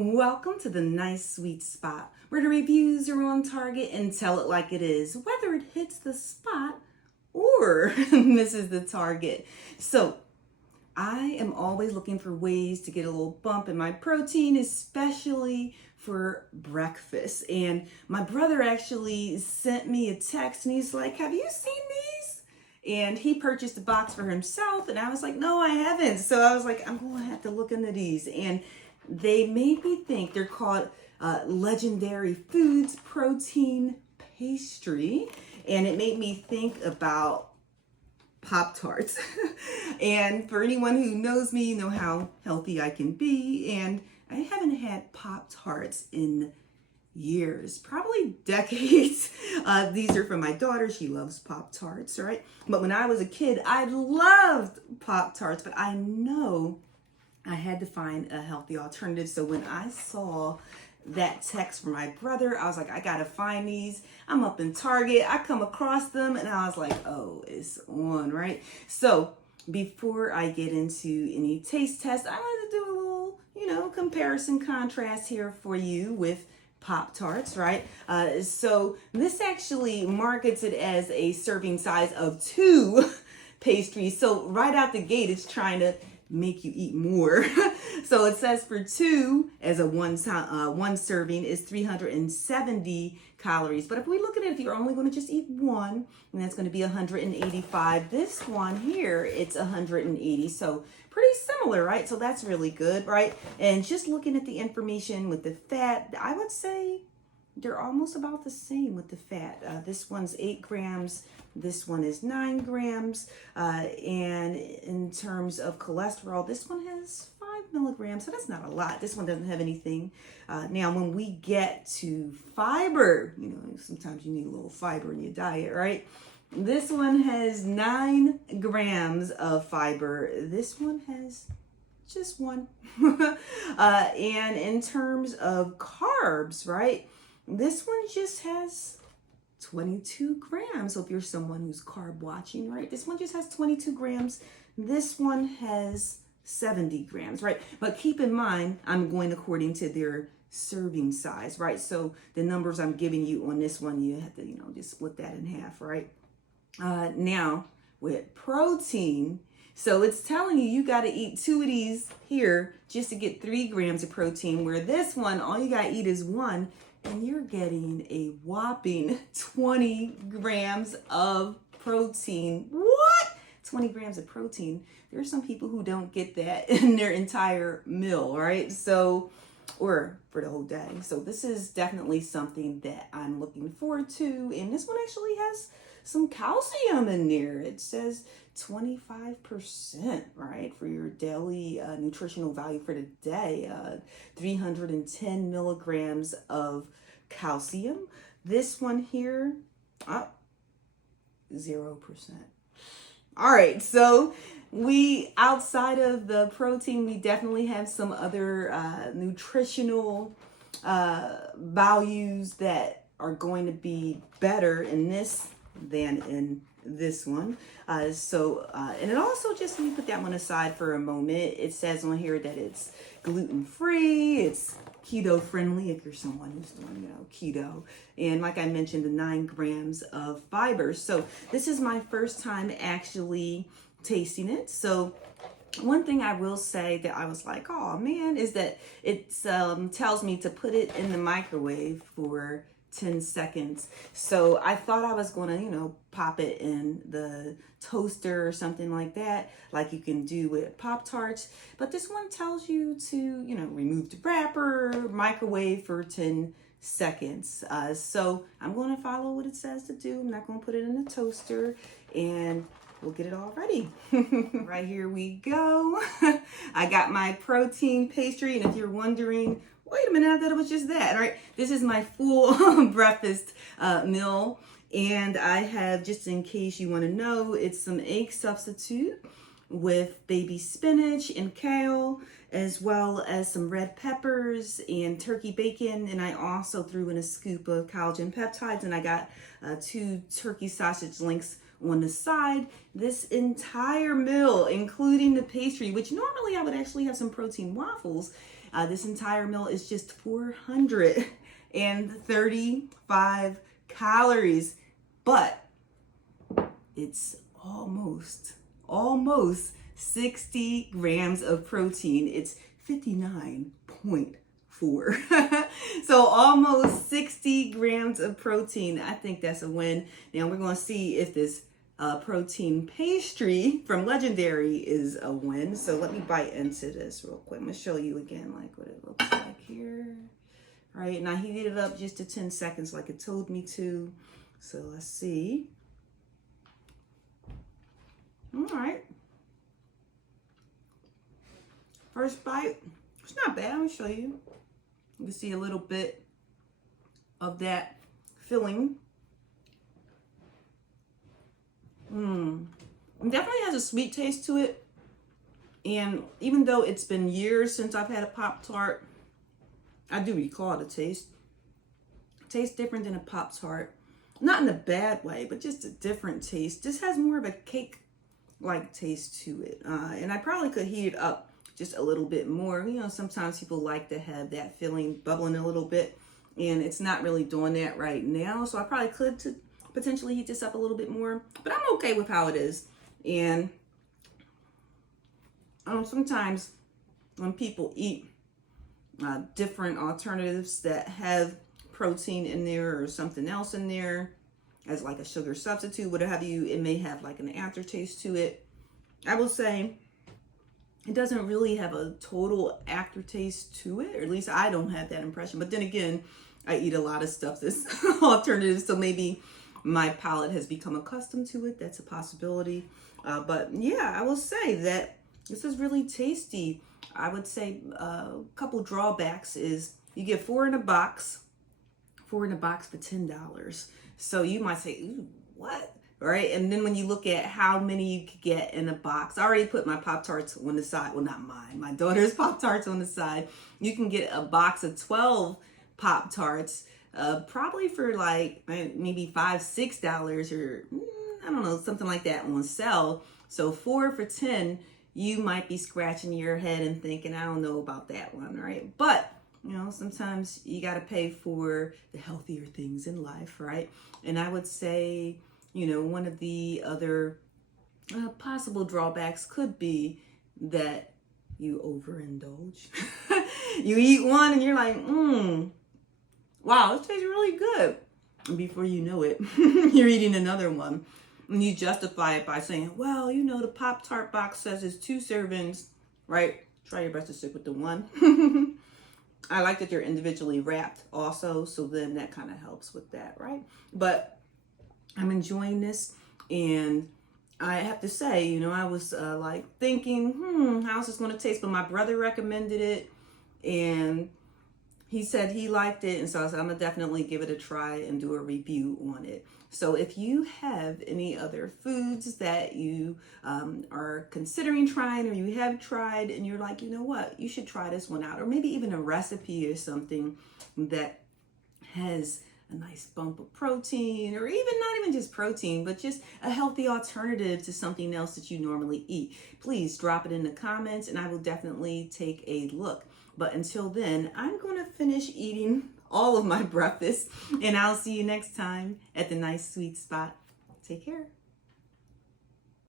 Welcome to the nice sweet spot where the reviews are on target and tell it like it is, whether it hits the spot or misses the target. So I am always looking for ways to get a little bump in my protein, especially for breakfast. And my brother actually sent me a text and he's like, "Have you seen these?" And he purchased a box for himself. And I was like, "No, I haven't." So I was like, "I'm going to have to look into these." And they made me think. They're called Legendary Protein Pastry. And it made me think about Pop Tarts. And for anyone who knows me, you know how healthy I can be. And I haven't had Pop Tarts in years, probably decades. These are from my daughter. She loves Pop Tarts, right? But when I was a kid, I loved Pop Tarts, but I know I had to find a healthy alternative. So when I saw that text from my brother, I was like, I gotta find these. I'm up in Target, I come across them, and I was like, oh, it's on, right? So before I get into any taste test, I wanted to do a little, comparison contrast here for you with Pop Tarts, right? So this actually markets it as a serving size of 2 pastries. So right out the gate, it's trying to make you eat more. So it says for 2 as a one serving is 370 calories. But if we look at it, if you're only going to just eat one, and that's going to be 185. This one here, it's 180. So pretty similar, right? So that's really good, right? And just looking at the information with the fat, I would say they're almost about the same with the fat. This one's 8 grams. This one is 9 grams. And in terms of cholesterol, this one has 5 milligrams. So that's not a lot. This one doesn't have anything. Now, when we get to fiber, sometimes you need a little fiber in your diet, right? This one has 9 grams of fiber. This one has just 1. And in terms of carbs, right? This one just has 22 grams. So if you're someone who's carb watching, right? This one just has 22 grams. This one has 70 grams, right? But keep in mind, I'm going according to their serving size, right? So the numbers I'm giving you on this one, you have to, just split that in half, right? Now with protein, so it's telling you got to eat 2 of these here just to get 3 grams of protein, where this one, all you got to eat is 1. And you're getting a whopping 20 grams of protein. What? 20 grams of protein. There are some people who don't get that in their entire meal, right? So, or for the whole day. So this is definitely something that I'm looking forward to. And this one actually has some calcium in there. It says 25%, right, for your daily nutritional value for the day. 310 milligrams of calcium. This one here, 0%. All right, so we, outside of the protein, we definitely have some other nutritional values that are going to be better in this than in this one. And it also, just let me put that one aside for a moment. It says on here that it's gluten-free, it's keto friendly if you're someone who's doing, keto. And like I mentioned, the 9 grams of fiber. So this is my first time actually tasting it. So one thing I will say that I was like, oh man, is that it tells me to put it in the microwave for 10 seconds. So I thought I was going to, pop it in the toaster or something like that, like you can do with Pop Tarts. But this one tells you to, remove the wrapper, microwave for 10 seconds. So I'm going to follow what it says to do. I'm not going to put it in the toaster, and we'll get it all ready. Right, here we go. I got my protein pastry, and if you're wondering, wait a minute, I thought it was just that. All right, this is my full breakfast meal. And I have, just in case you want to know, it's some egg substitute with baby spinach and kale, as well as some red peppers and turkey bacon. And I also threw in a scoop of collagen peptides, and I got 2 turkey sausage links on the side. This entire meal, including the pastry, which normally I would actually have some protein waffles, This entire meal is just 435 calories, but it's almost 60 grams of protein. It's 59.4. So almost 60 grams of protein. I think that's a win. Now we're going to see if this protein pastry from Legendary is a win. So let me bite into this real quick. I'm going to show you again like what it looks like here. All right, and I heated it up just to 10 seconds like it told me to. So let's see. All right. First bite, it's not bad. Let me show you. You can see a little bit of that filling. It definitely has a sweet taste to it. And even though it's been years since I've had a Pop Tart, I do recall the taste. It tastes different than a Pop Tart. Not in a bad way, but just a different taste. Just has more of a cake-like taste to it. And I probably could heat it up just a little bit more. You know, sometimes people like to have that filling bubbling a little bit, and it's not really doing that right now. So I probably could potentially heat this up a little bit more, but I'm okay with how it is. And sometimes when people eat different alternatives that have protein in there or something else in there as like a sugar substitute, whatever have you, it may have like an aftertaste to it. I will say it doesn't really have a total aftertaste to it, or at least I don't have that impression. But then again, I eat a lot of stuff that's alternative, so maybe my palate has become accustomed to it. That's a possibility. But yeah, I will say that this is really tasty. I would say a couple drawbacks is you get 4 in a box for $10. So you might say, ooh, what? Right? And then when you look at how many you could get in a box, I already put my Pop Tarts on the side. Well, not mine, my daughter's Pop Tarts on the side. You can get a box of 12 Pop Tarts, probably for like maybe $5-6 or I don't know, something like that on sale. So 4 for $10, you might be scratching your head and thinking, I don't know about that one, right? But you know, sometimes you got to pay for the healthier things in life, right? And I would say, you know, one of the other possible drawbacks could be that you overindulge. You eat one and you're like, wow, this tastes really good. And before you know it, you're eating another one. And you justify it by saying, well, you know, the Pop Tart box says it's 2 servings, right? Try your best to stick with the one. I like that they're individually wrapped also, so then that kind of helps with that, right? But I'm enjoying this, and I have to say, you know, I was like thinking, how's this going to taste? But my brother recommended it, and he said he liked it, and so I said I'm going to definitely give it a try and do a review on it. So if you have any other foods that you are considering trying or you have tried and you're like, you know what, you should try this one out, or maybe even a recipe or something that has a nice bump of protein, or even not even just protein, but just a healthy alternative to something else that you normally eat, please drop it in the comments and I will definitely take a look. But until then, I'm going to finish eating all of my breakfast, and I'll see you next time at the nice sweet spot. Take care.